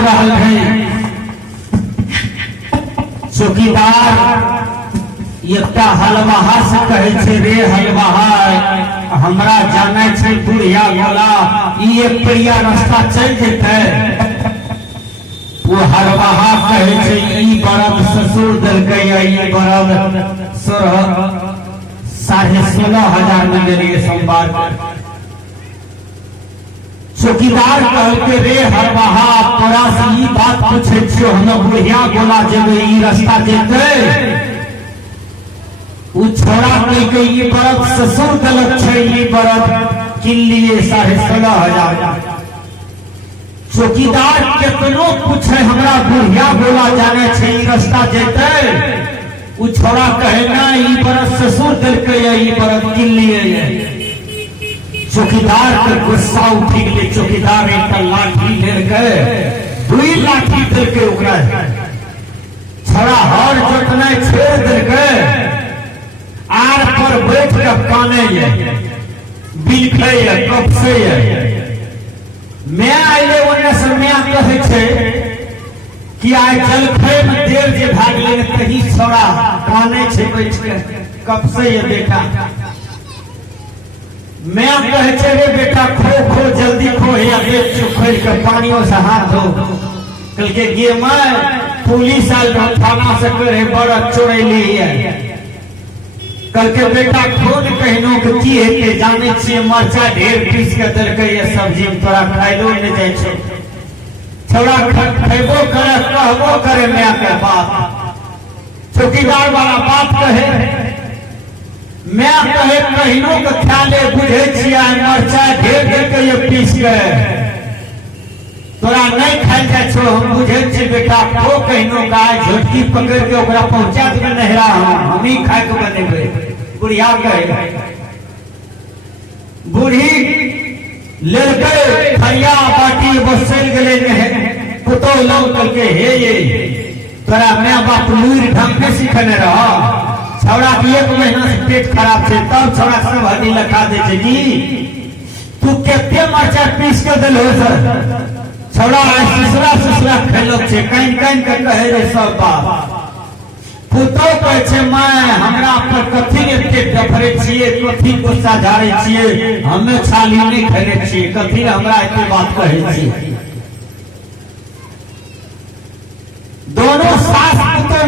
रहा है चौकीदार एकटा हलवाहा से कहे छे, रे हलवाहा हमरा जाने छे बुढ़िया गोला ई एक बढ़िया रास्ता चल जेते। वो हलवाहा कहे छे ई बरद ससुर दलकै ई बरद 16,500 में देलिए सोमवार। चौकीदार कहते, रे हलवाहा तोरा से ई बात पूछे छियो, हम बुढ़िया गोला जेबे ई रास्ता जेते। उ छोड़ा के ये बरद ससुर दलक छे, ये बरद किन लिए 16,500। चौकीदार केतनो पूछे हमरा बुढ़िया गोला जाने छे ई रास्ता जेते। उ छोड़ा कहे ना ई बरद ससुर दलकै ई बरद किन लिए। चौकीदार के गुस्सा उठी गेले। चौकीदार एक लाठी ले गए, 2 लाठी देलकै ओकरा। छोड़ा हर जोतने छेड़ देलकै, आर पर बैठ के काने बिलखे कपसे। मैं आइले ओने से मैं कहे छे कि आइ जलखै में देर जे भाग ले कहीं छोड़ा काने छे बैठ के कपसे बेटा। मैं कहे छे, रे बेटा खो खो जल्दी खो, या देख चुखड़ के पानियों से हाथ धो। कल के गे मैं पुलिस आल थाना से करे बरद चोरैली है। कल के बेटा खोद कहनो की है के जाने छे मरचा ढेर पीस के दलकै ये सब्जी में तोरा खाइलो न जाय छो। छोड़ा खैबो करे कहबो करे मैं के बात। चौकीदार वाला बात कहे, मैं कहे कहनो के ख्याले बुझे छिया मरचा ढेर दलकै ये पीस के तोरा नहीं खाई जाय छो। हम बुझे छी बेटा खो कहनो गाय झोटकी पकड़ के ओकरा पहुंचा देबे नहरा, हम ही खाए के बनेबे। बुढ़िया कहे, बूढ़ी ले गए खरिया बाटी बसल गेले ने पुतो लौट के हे ये तोरा मैं बाप लूर ढंग से सिखने रहा। छौड़ा के 1 महीना से पेट खराब छे, तब छौड़ा सब हड्डी लगा दे छे। जी तू केते मरचा पीस के देलो सर। छौड़ा ससुरा खेलो छे, कहीं के कहे रे सब बात। पुतो कहे छे मैं हमरा पर कथी एते डफरे छिए, कथी गुस्सा झाड़े छिए, हमें छाली नहीं खेले छिए, कथी हमरा एते बात कहे छिए। दोनों सास पुतो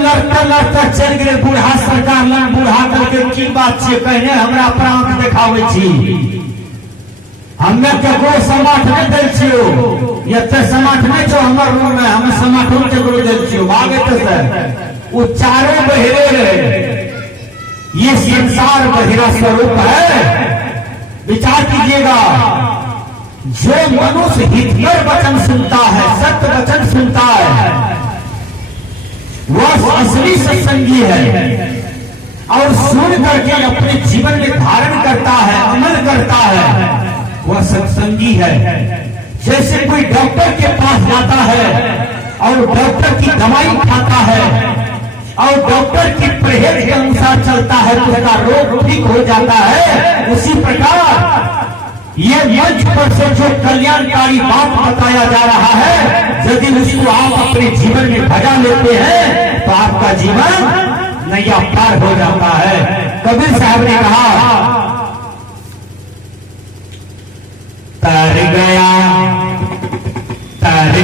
लड़ते चल गए बूढ़ा सरकार लग। बूढ़ा करके की बात छे कहने हमरा प्रांत देखावे छी। हमें केकरो समाठ नहीं दे छियो, एते समाठ नहीं छो हमर रूम में, हमें समाठ केकरो दे छियो भागे से। वो चारों बहिरे रहे, ये संसार बहिरा स्वरूप है। विचार कीजिएगा, जो मनुष्य हितकर वचन सुनता है, सत्य वचन सुनता है, वह असली सत्संगी है। और सुन करके अपने जीवन में धारण करता है, अमल करता है, वह सत्संगी है। जैसे कोई डॉक्टर के पास जाता है और डॉक्टर की दवाई खाता है और डॉक्टर की परहेज के अनुसार चलता है तो उसका रोग ठीक हो जाता है, उसी प्रकार ये मंच पर से जो कल्याणकारी बात बताया जा रहा है, यदि उसको आप अपने जीवन में भजा लेते हैं तो आपका जीवन नैया पार हो जाता है। कबीर साहब ने कहा, तर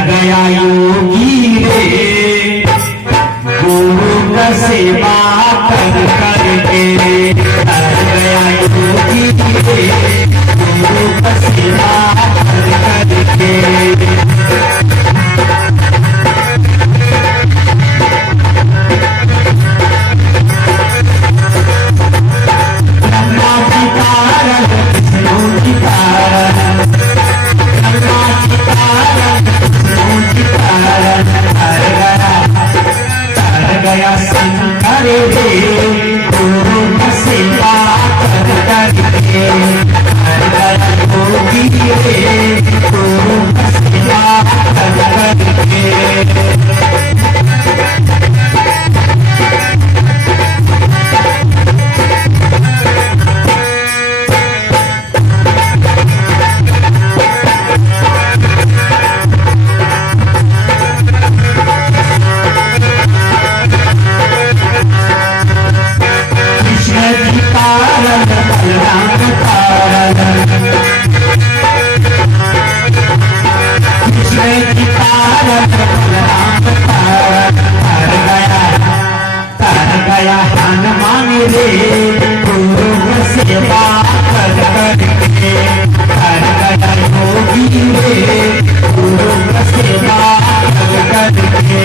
गया योगी रे गुरु का सेवा कर करके। तर गया योगी रे गुरु का सेवा कर करके। Thank you. तर गया हनुमान रे गुरु सेवा कर करके, तर गया योगी रे गुरु सेवा कर करके।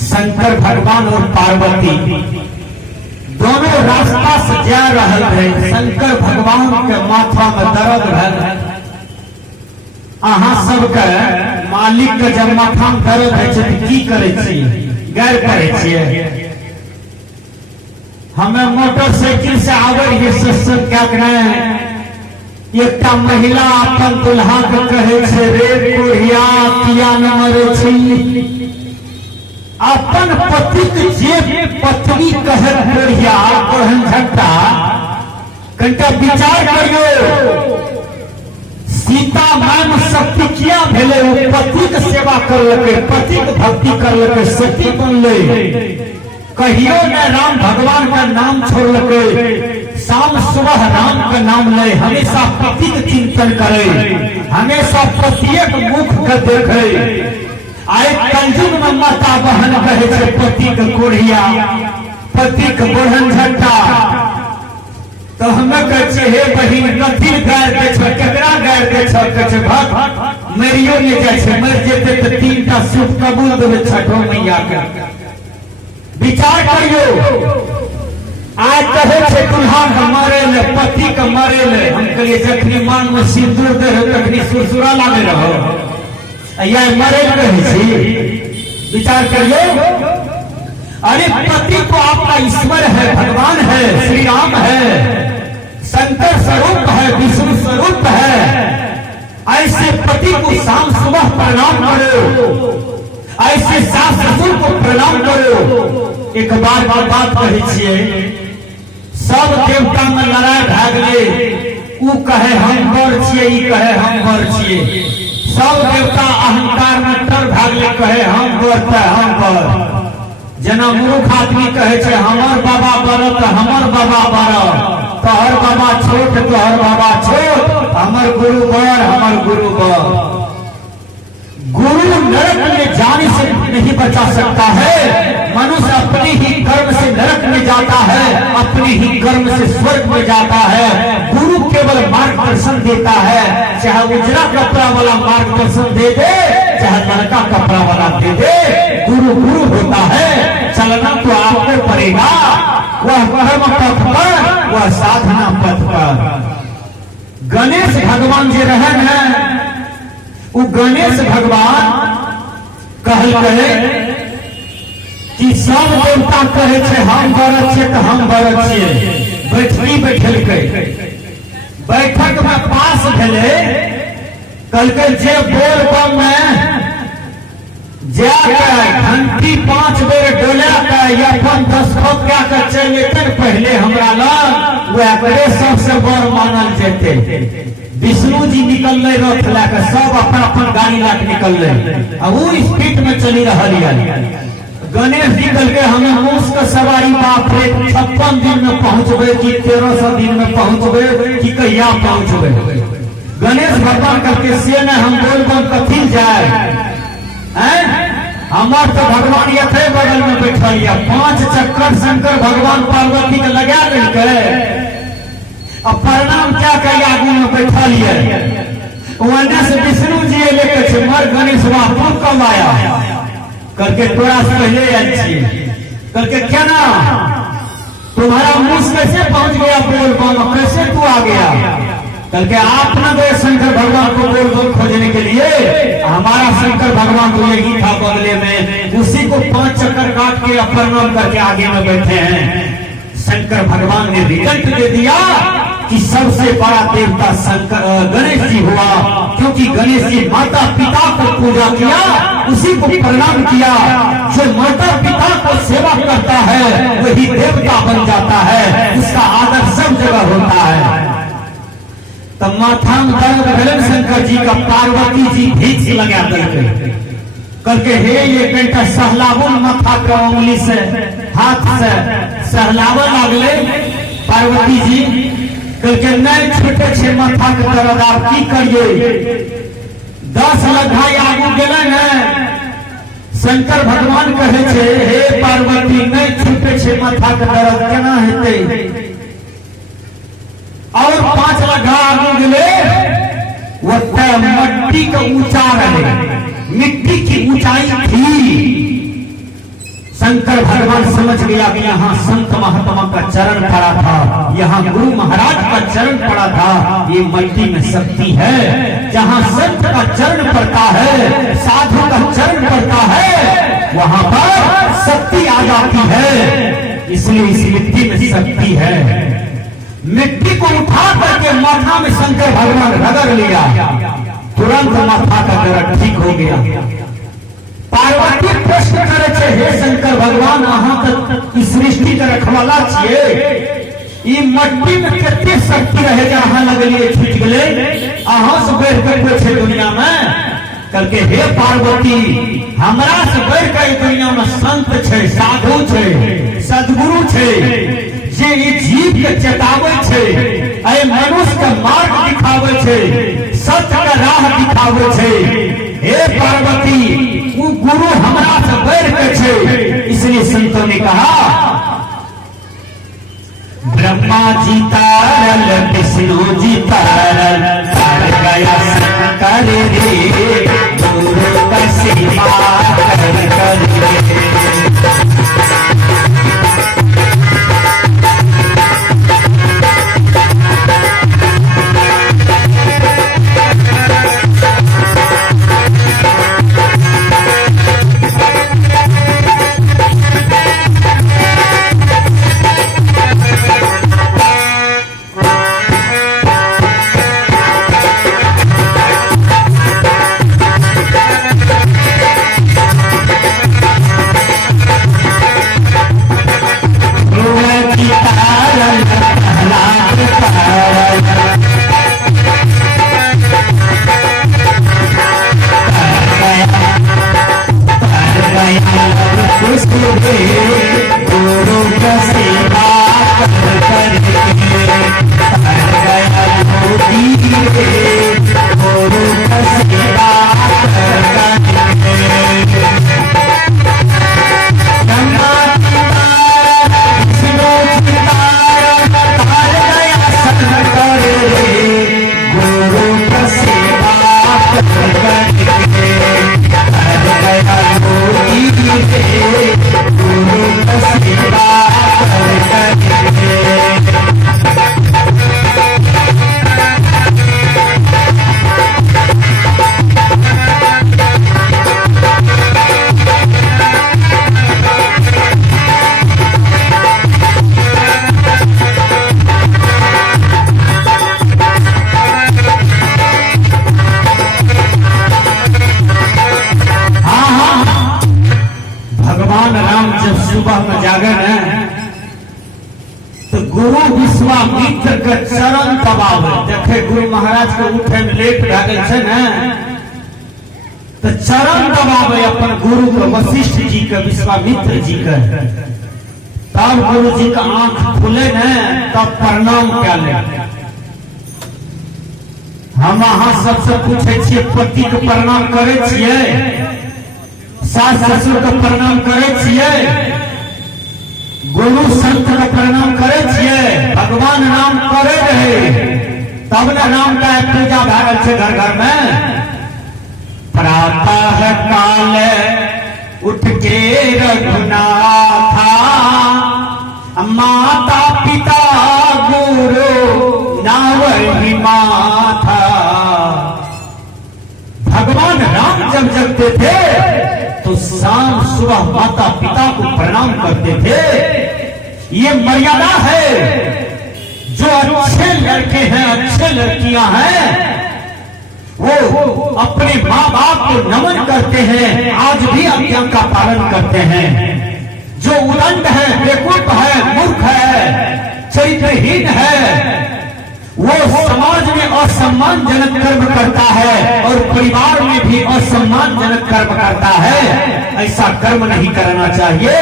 शंकर भगवान और पार्वती दोनों रास्ता से जा रहे थे। शंकर भगवान के माथा में दर्द है। अहाँ सबके मालिक के जब माथा में दर्द है तो की करे छी? गैर करे छिए। हमें मोटरसाइकिल से आवे ये सब क्या करें? एक महिला अपन दुल्हा के कहे छे रे बुढ़िया किया न मरे छी? अपन पति के जे पत्नी कहे बुढ़िया ओहन झट्टा कनिटा विचार करियो। सीता मैम शक्ति किया भेले? वो पति के सेवा करलके, पति के भक्ति करलके, सती बनले। कहियो न राम भगवान का नाम छोड़लके, शाम सुबह राम का नाम ले, हमेशा पति के चिंतन करे, हमेशा पतिये के मुख के देखे। आए कलयुग में माता बहन कहे छे पति के कोढ़िया, पति के बढ़न झट्टा। तो हमें कहे हे बहिन कथी गायर के छे? केकरा गायर के छे? कहे भक्त मरियो ने जाय छे, मर जेते तो 3टा सुख कबूल देवे छठो मैया के। विचार करियो। आज कहे छे दुल्हा के मारे ले, पति के मारे ले। हम कहलिए जखनी मान में सिंदूर दे तखनी सुरसुरा लागे रहो या मरे रहे छी। विचार करिए। अरे पति तो आपका ईश्वर है, भगवान है, श्री राम है, शंकर स्वरूप है, विष्णु स्वरूप है। ऐसे पति को शाम सुबह प्रणाम करो, ऐसे सास ससुर को प्रणाम करो। एक बार बात कहे छिए, सब देवता में लड़ाई भाग ले। ऊ कहे हम बर छिए, ई कहे हम बर छिए। सब देवता अहंकार में तर भागले, कहे हम बर हम बर। जना मूर्ख आदमी कहे छे हमर बाबा बर तो हमर बाबा बर, तोहर बाबा छोट तोहर बाबा छोट, हमर गुरु बर हमर गुरु बर। गुरु नरक में जाने से नहीं बचा सकता है। मनुष्य अपने ही कर्म से नरक में जाता है, अपने ही कर्म से स्वर्ग में जाता है। गुरु केवल मार्गदर्शन देता है, चाहे उजला कपड़ा वाला मार्गदर्शन दे दे, चाहे लड़का कपड़ा वाला दे दे। गुरु गुरु होता है। चलना तो आपको पड़ेगा, वह कर्म पथ पर, वह साधना पथ पर। गणेश भगवान जी रहे हैं, वो गणेश भगवान कहल कहे कि सब देवता कहे छे हम व्रत छे तो हम व्रत छिए। बैठकी बैठेलकै, बैठक में पास भेले, कहलकै जे बोल बम में जाके घंटी 5 बेर डोला के अपन दस्तखत क्या के चल अतै पहले हमरा लग वह सबसे बड़ मानल जेते। विष्णु जी निकलले रथ लेके, सब अपन अपन गाड़ी लेके निकलले, अब वो स्पीड में चली रही है। गणेश जी कहलके हमें मूस के सवारी बाप रे 56 दिन में पहुंचबे कि 1300 दिन में पहुंचबे कि कहिया पहुंचबे। गणेश भगवान कहलके से न हम बोलबम कथी जाए, हमार तो भगवान यथे बगल में बैठल है। 5 चक्कर शंकर भगवान पार्वती के लगा देलकै, अब प्रणाम क्या कही आगू में बैठल है। वहां से विष्णु जी लेके मर गणेश बाबू कब आया, करके तोरा से पहले आयल छिए। करके क्या ना तुम्हारा मुंह कैसे पहुंच गया बोल बम, कैसे तू आ गया। करके आप न गए शंकर भगवान को बोल बम खोजने के लिए, हमारा शंकर भगवान तो यही था बगले में, उसी को 5 चक्कर काट के प्रणाम करके आगे में बैठे हैं। शंकर भगवान ने रिजल्ट दे दिया कि सबसे बड़ा देवता शंकर गणेश जी हुआ, क्योंकि गणेश जी माता पिता को पूजा किया, उसी को प्रणाम किया। जो माता पिता को सेवा करता है वही देवता बन जाता है, उसका आदर सब जगह होता है। तब माथा में दर्द भेल शंकर जी का, पार्वती जी भीख लगा देलकै, करके हे ये बेटा सहलावो माथा के उंगली से हाथ से सहलावा लागले। पार्वती जी कहलकै नहीं छूटे छे माथा के दर्द, आप की करिए। 10 लखाई आगू गेलै ने, शंकर भगवान कहे छे हे पार्वती नहीं छूटे छे माथा के दर्द, केना हेतै। और 5 लखा आगू गेले, वो मट्टी का ऊंचा रहे, मिट्टी की ऊंचाई थी। शंकर भगवान समझ गया कि यहाँ संत महात्मा का चरण पड़ा था, यहाँ गुरु महाराज का चरण पड़ा था, ये मट्टी में शक्ति है। जहाँ संत का चरण पड़ता है, साधु का चरण पड़ता है, वहाँ पर शक्ति आ जाती है। इसलिए इस मिट्टी में शक्ति है। मिट्टी को उठा करके माथा में शंकर भगवान रगड़ लिया, तुरंत माथा का दर्द ठीक हो गया। पार्वती प्रश्न करे छे हे शंकर भगवान, अहाँ तक सृष्टि के रखवाला छिए, ई मट्टी में कितने शक्ति रहे जे अहाँ लगलिए छूट गेले, अहाँ से बढ़ कर छे दुनिया में। करके हे पार्वती, हमरा से बढ़ कर दुनिया में संत छे, साधु छे, सदगुरु छे, जे ई जीव के चेतावे छे, ए मनुष्य के मार्ग दिखावे छे, सत्य का राह दिखावे छे। हे पार्वती, वो गुरु हमरा से बढ़ के छे। इसलिए संतों ने कहा ब्रह्मा जी तारल, विष्णु जी तारल, तार गया शंकर रे, गुरु का सेवा कर कर। गुरु का सेवा कर में जागे न तो गुरु विश्वामित्र के चरण दबावे। देखे गुरु महाराज के उठे में लेट भए गेल छै न तो चरण दबावे अपन गुरु के, वशिष्ठ जी के, विश्वामित्र जी के। तब गुरु जी का आंख खुले न तब प्रणाम कए ले। हम अहाँ सबसे पूछे छियै पति के प्रणाम करे छियै, सास ससुर के प्रणाम करे छियै, गुरु संत के प्रणाम करे छियै, भगवान नाम करे रहे तब न नाम का पूजा भए रहल छै घर घर में। प्रातः काल उठ के रघुनाथा, माता पिता गुरु नावहि माथा। भगवान राम जब जगते थे तो शाम सुबह माता पिता को प्रणाम करते थे। ये मर्यादा है। जो अच्छे लड़के हैं, अच्छे लड़कियां हैं, वो अपने माँ बाप को नमन करते हैं, आज भी आज्ञा का पालन करते हैं। जो उदंड है, बेवकूफ है, मूर्ख है, चरित्रहीन है, वो समाज में असम्मानजनक कर्म करता है और परिवार में भी असम्मानजनक कर्म करता है। ऐसा कर्म नहीं करना चाहिए।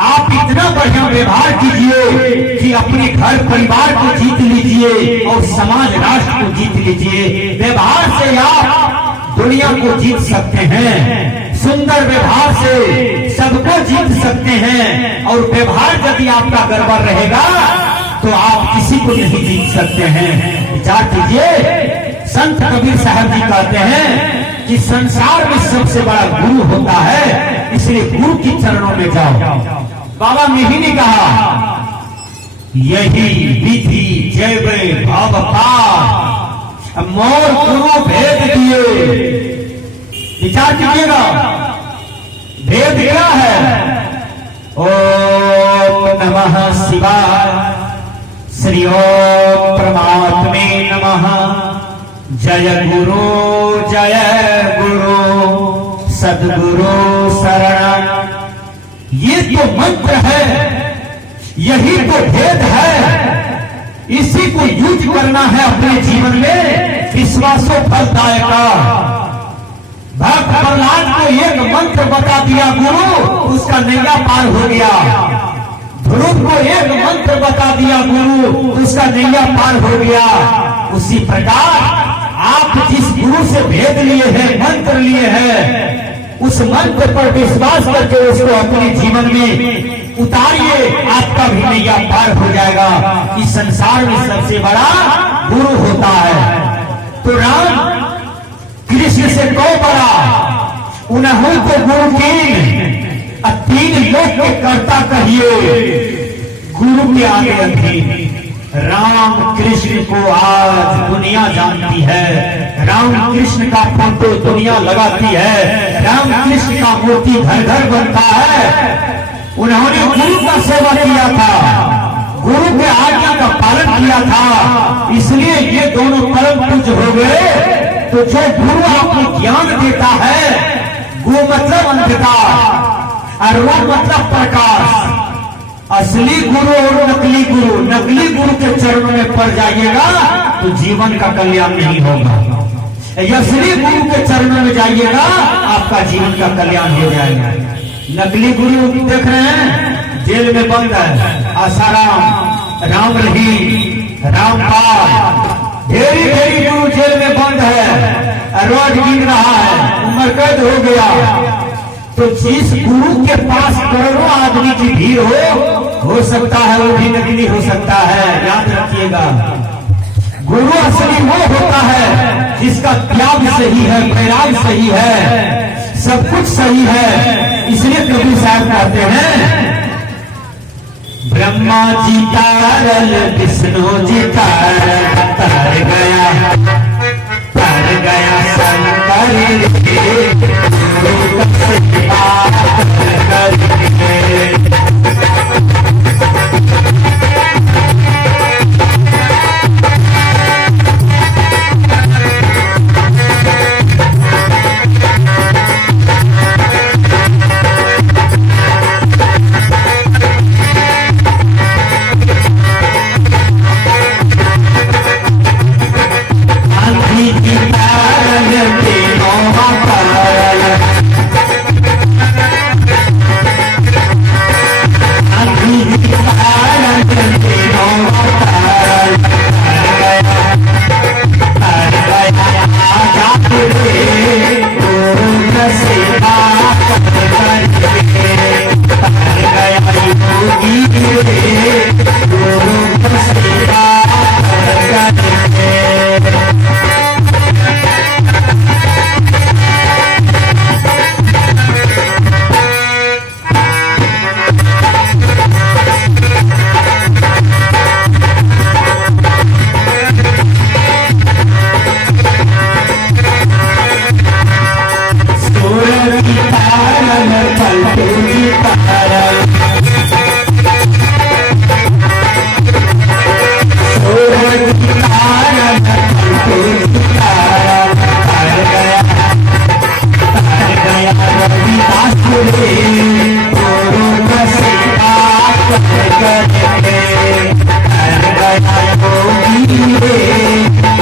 आप इतना बढ़िया व्यवहार कीजिए कि अपने घर परिवार को जीत लीजिए और समाज राष्ट्र को जीत लीजिए। व्यवहार से आप दुनिया को जीत सकते हैं, सुंदर व्यवहार से सबको जीत सकते हैं। और व्यवहार यदि आपका गड़बड़ रहेगा तो आप किसी को नहीं जीत सकते हैं। विचार कीजिए। संत कबीर साहब जी कहते हैं कि संसार में सबसे बड़ा गुरु होता है, इसलिए गुरु के चरणों में जाओ। बाबा मिहि ने कहा यही विधि जैवे भव पार, मोर गुरु भेद दिए। विचार कीजिएगा, भेद क्या है? ओम नमः शिवाय, श्री ओम परमात्मे नमः। जय गुरु सद्गुरु शरण। ये तो मंत्र है, यही तो भेद है। इसी को यूज करना है अपने जीवन में। विश्वासो फलदायका। भक्त प्रहलाद को एक मंत्र बता दिया गुरु, उसका नैया पार हो गया। ध्रुव को एक मंत्र बता दिया गुरु, उसका नैया पार हो गया। उसी प्रकार आप जिस गुरु से भेद लिए हैं, मंत्र लिए हैं, उस मंत्र पर विश्वास करके उसको अपने जीवन में उतारिए, आपका भी नैया पार हो जाएगा। इस संसार में सबसे बड़ा गुरु होता है। तो राम कृष्ण से कौ बड़ा, उन्हों को गुरु की तीन लोक के कर्ता कहिए, गुरु के आगे अधीन। राम कृष्ण को आज दुनिया जानती है। राम कृष्ण का फोटो दुनिया लगाती है। राम कृष्ण का मूर्ति घर घर बनता है। उन्होंने गुरु का सेवा किया था, गुरु के आज्ञा का पालन किया था, इसलिए ये दोनों परम पूज्य हो गए। तो जो गुरु आपको ज्ञान देता है, गु मतलब अंधकार और रो मतलब प्रकाश। असली गुरु और नकली गुरु, नकली गुरु के चरणों में पड़ जाइएगा तो जीवन का कल्याण नहीं होगा। असली गुरु के चरणों में जाइएगा, आपका जीवन का कल्याण हो जाएगा। नकली गुरु देख रहे हैं, जेल में बंद है। आसाराम, राम रहीम, रामपाल, ढेरी ढेरी गुरु जेल में बंद है, रोड गिन रहा है, उम्र कैद हो गया। तो जिस गुरु के पास करोड़ों आदमी की भीड़ हो सकता है वो भी नकली हो सकता है। याद रखिएगा, गुरु असली वो होता है जिसका त्याग सही है, वैराग सही है, सब कुछ सही है। इसलिए कबीर साहब कहते हैं, ब्रह्मा जी तारल विष्णु जी तारल, तर गया शंकर करके कर गया योगी रे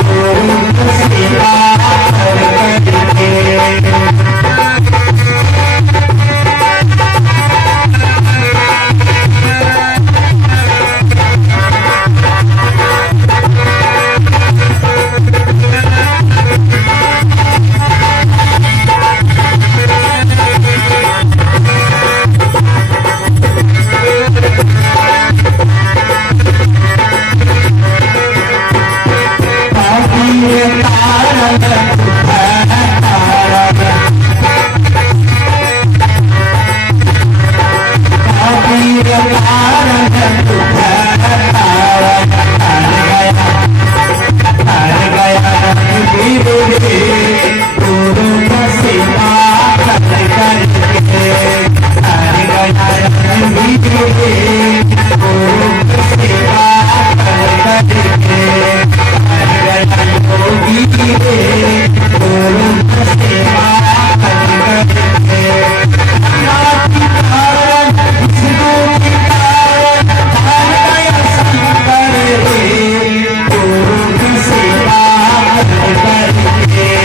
गुरु सेवा कर करके। Video